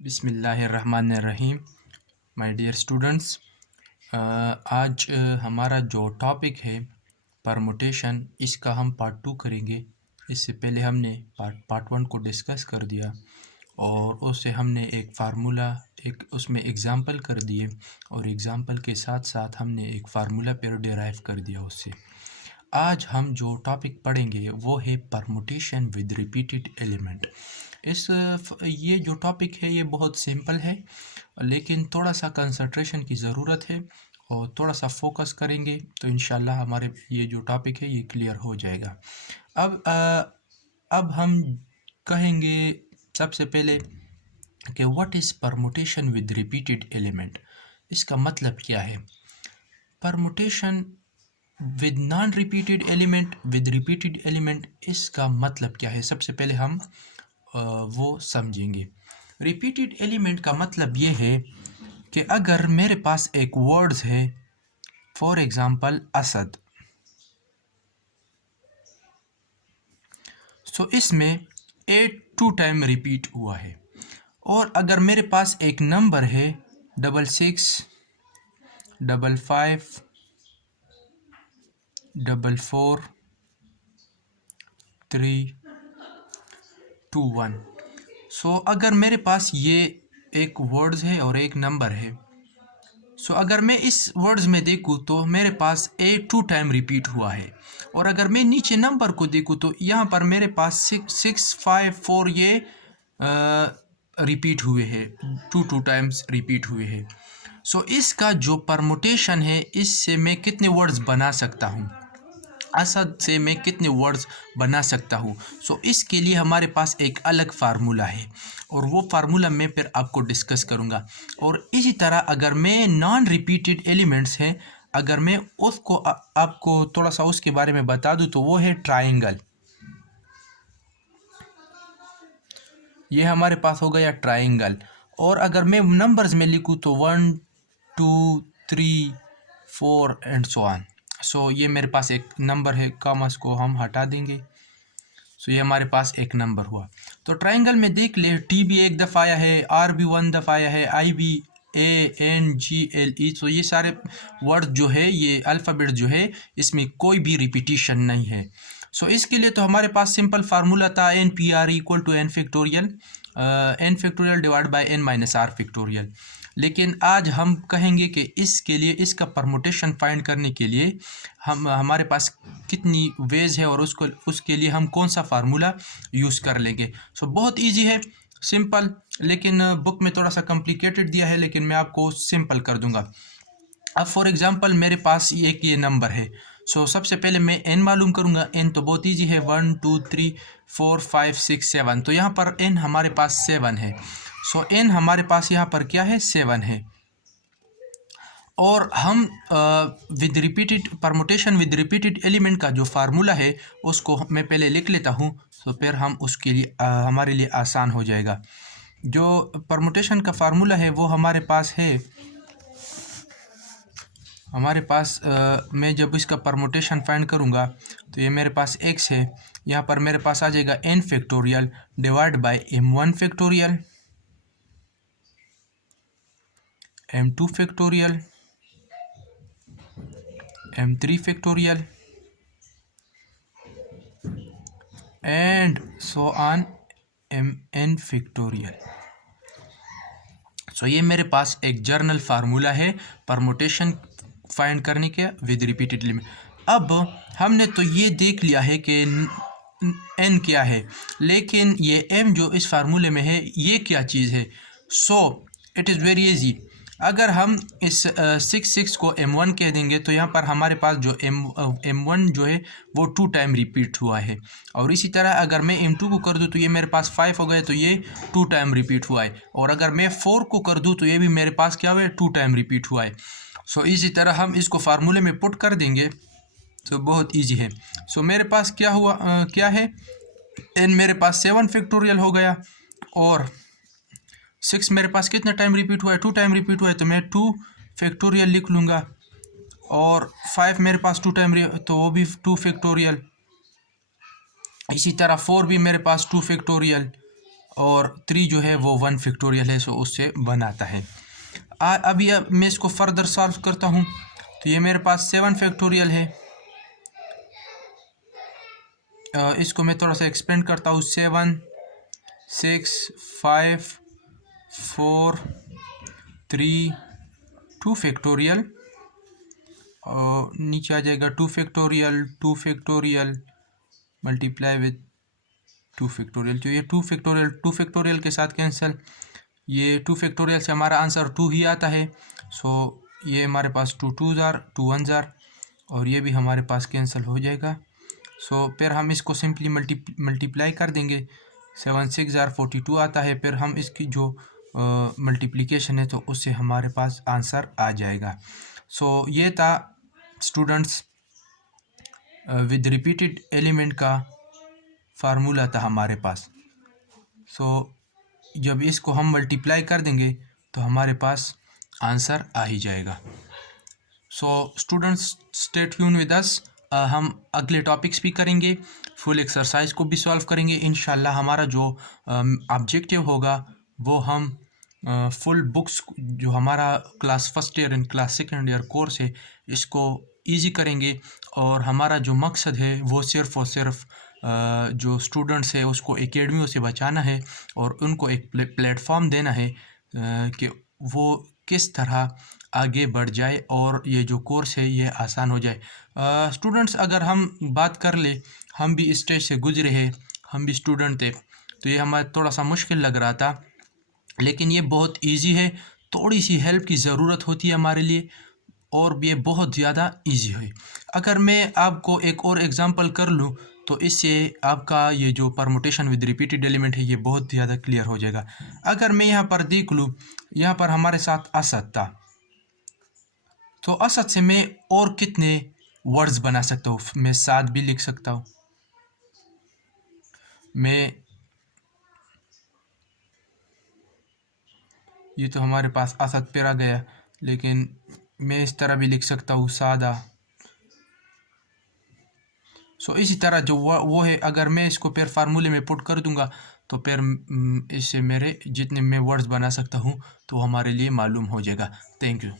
बिस्मिल्लाहिर्रहमानिर्रहीम। My dear students, आज हमारा जो टॉपिक है परमुटेशन, इसका हम पार्ट 2 करेंगे। इससे पहले हमने पार्ट 1 को डिस्कस कर दिया और उससे हमने एक फार्मूला, एक उसमें एग्ज़ाम्पल कर दिए और एग्ज़ाम्पल के साथ साथ हमने एक फार्मूला पेयर डिराइव कर दिया उससे। आज हम जो टॉपिक पढ़ेंगे वो है परमुटेशन विद रिपीटेड एलिमेंट। ये जो टॉपिक है ये बहुत सिंपल है, लेकिन थोड़ा सा कंसंट्रेशन की ज़रूरत है और थोड़ा सा फोकस करेंगे तो इंशाल्लाह हमारे ये जो टॉपिक है ये क्लियर हो जाएगा। अब हम कहेंगे सबसे पहले कि what is permutation with repeated element. इसका मतलब क्या है? Permutation with non repeated element, with repeated element, इसका मतलब क्या है? सबसे पहले हम वो समझेंगे। रिपीटेड एलिमेंट का मतलब ये है कि अगर मेरे पास एक वर्ड्स है, फॉर एग्ज़ाम्पल असद, सो इसमें 8 2 टाइम रिपीट हुआ है। और अगर मेरे पास एक नंबर है 66 55 44 3 2 1, सो अगर मेरे पास ये एक वर्ड्स है और एक नंबर है, सो अगर मैं इस वर्ड्स में देखूँ तो मेरे पास 8 2 टाइम रिपीट हुआ है। और अगर मैं नीचे नंबर को देखूँ तो यहाँ पर मेरे पास 6 5 4 ये रिपीट हुए हैं, 2 2 टाइम्स रिपीट हुए हैं। सो इसका जो परमुटेशन है, इससे मैं कितने वर्ड्स बना सकता हूँ, असद से मैं कितने वर्ड्स बना सकता हूँ। सो इसके लिए हमारे पास एक अलग फार्मूला है और वो फार्मूला मैं फिर आपको डिस्कस करूँगा। और इसी तरह अगर मैं नॉन रिपीटेड एलिमेंट्स हैं, अगर मैं उसको आपको थोड़ा सा उसके बारे में बता दूँ तो वो है ट्राइंगल। ये हमारे पास हो गया ट्राइंगल। और अगर मैं नंबर्स में लिखूँ तो 1 2 3 4 एंड सो ऑन। सो ये मेरे पास एक नंबर है, कॉमर्स को हम हटा देंगे। सो ये हमारे पास एक नंबर हुआ। तो ट्राइंगल में देख ले, टी भी एक दफ़ा आया है, आर भी 1 दफ़ा आया है, आई भी, A N G L E. तो ये सारे वर्ड जो है, ये अल्फ़ाबेट जो है, इसमें कोई भी रिपीटिशन नहीं है। सो इसके लिए तो हमारे पास सिंपल फार्मूला था N P R equal to N factorial divide by N minus R factorial. लेकिन आज हम कहेंगे कि इसके लिए, इसका परमुटेशन फाइंड करने के लिए हमारे पास कितनी वेज है और उसके लिए हम कौन सा फार्मूला यूज़ कर लेंगे। सो बहुत इजी है, सिंपल, लेकिन बुक में थोड़ा सा कॉम्प्लिकेटेड दिया है, लेकिन मैं आपको सिंपल कर दूंगा। अब फॉर एग्जांपल मेरे पास ये नंबर है। सो सबसे पहले मैं n मालूम करूँगा। n तो बहुत ईजी है, 1 2 3 4 5 6 7। तो यहाँ पर n हमारे पास 7 है। सो n हमारे पास यहाँ पर क्या है, 7 है। और हम with repeated permutation with repeated element का जो फार्मूला है उसको मैं पहले लिख लेता हूँ, तो फिर हम उसके लिए हमारे लिए आसान हो जाएगा। जो परमुटेशन का फार्मूला है वो हमारे पास है, मैं जब इसका परमुटेशन फाइंड करूँगा तो ये मेरे पास x है, यहाँ पर मेरे पास आ जाएगा n factorial divide by m1 factorial, m2 factorial, m3 factorial and so on mn factorial. So ये मेरे पास एक जर्नल फार्मूला है परमुटेशन फाइंड करने के विद रिपीटेड लिमिट। अब हमने तो ये देख लिया है कि n क्या है, लेकिन ये m जो इस फार्मूले में है ये क्या चीज़ है। So it is very easy. अगर हम इस 6 को m1 कह देंगे तो यहाँ पर हमारे पास जो m1 जो है वो 2 टाइम रिपीट हुआ है। और इसी तरह अगर मैं m2 को कर दूँ तो ये मेरे पास 5 हो गए, तो ये 2 टाइम रिपीट हुआ है। और अगर मैं 4 को कर दूँ तो ये भी मेरे पास क्या हुआ है, 2 टाइम रिपीट हुआ है। सो इसी तरह हम इसको फार्मूले में पुट कर देंगे तो बहुत ईजी है। सो मेरे पास क्या हुआ, क्या है, n मेरे पास 7 फैक्टोरियल हो गया और 6 मेरे पास कितना टाइम रिपीट हुआ है, 2 टाइम रिपीट हुआ है, तो मैं 2 फैक्टोरियल लिख लूँगा। और 5 मेरे पास 2 टाइम, तो वो भी 2 फैक्टोरियल। इसी तरह 4 भी मेरे पास 2 फैक्टोरियल और 3 जो है वो 1 फैक्टोरियल है, सो उससे 1 आता है। अभी अब मैं इसको फर्दर सॉल्व करता हूँ, तो ये मेरे पास 7 फैक्टोरियल है। इसको मैं थोड़ा सा एक्सपेंड करता हूँ। 7 6 5 4 3 2 फैक्टोरियल, और नीचे आ जाएगा 2 factorial 2 factorial multiply with 2 factorial. जो ये 2 फैक्टोरियल के साथ कैंसिल, ये 2 फैक्टोरियल से हमारा आंसर 2 ही आता है। सो ये हमारे पास 2 2 ज़ार 2 1 ज़ार, और ये भी हमारे पास कैंसिल हो जाएगा। सो फिर हम इसको सिंपली मल्टीप्लाई कर देंगे। 7 6 ज़ार 42 आता है। फिर हम इसकी जो मल्टीप्लिकेशन है तो उससे हमारे पास आंसर आ जाएगा। सो ये था स्टूडेंट्स विद रिपीटेड एलिमेंट का फार्मूला था हमारे पास। सो जब इसको हम मल्टीप्लाई कर देंगे तो हमारे पास आंसर आ ही जाएगा। So students stay tune with us. हम अगले टॉपिक्स भी करेंगे, फुल एक्सरसाइज को भी सॉल्व करेंगे इंशाल्लाह। हमारा जो ऑब्जेक्टिव होगा वो हम फुल बुक्स जो हमारा class first year and class second year course है इसको इजी करेंगे, और हमारा जो मकसद है वो सिर्फ़ और सिर्फ जो स्टूडेंट्स है उसको एकेडमियों से बचाना है और उनको एक प्लेटफॉर्म देना है कि वो किस तरह आगे बढ़ जाए और ये जो कोर्स है ये आसान हो जाए। स्टूडेंट्स अगर हम बात कर ले, हम भी इस स्टेज से गुजरे हैं, हम भी स्टूडेंट थे, तो ये हमें थोड़ा सा मुश्किल लग रहा था, लेकिन ये बहुत इजी है। थोड़ी सी हेल्प की ज़रूरत होती है हमारे लिए, और ये बहुत ज़्यादा इजी है। अगर मैं आपको एक और एग्ज़ाम्पल कर लूँ तो इससे आपका ये जो परमुटेशन विद रिपीटेड एलिमेंट है ये बहुत ज़्यादा क्लियर हो जाएगा। अगर मैं यहाँ पर देख लूँ, यहाँ पर हमारे साथ असद था, तो असद से मैं और कितने वर्ड्स बना सकता हूँ? मैं 7 भी लिख सकता हूँ, मैं ये तो हमारे पास असद पर आ गया, लेकिन मैं इस तरह भी लिख सकता हूँ सादा। सो इसी तरह जो वो है, अगर मैं इसको फिर फार्मूले में पुट कर दूंगा तो फिर इससे मेरे जितने मैं वर्ड्स बना सकता हूँ तो हमारे लिए मालूम हो जाएगा। Thank you.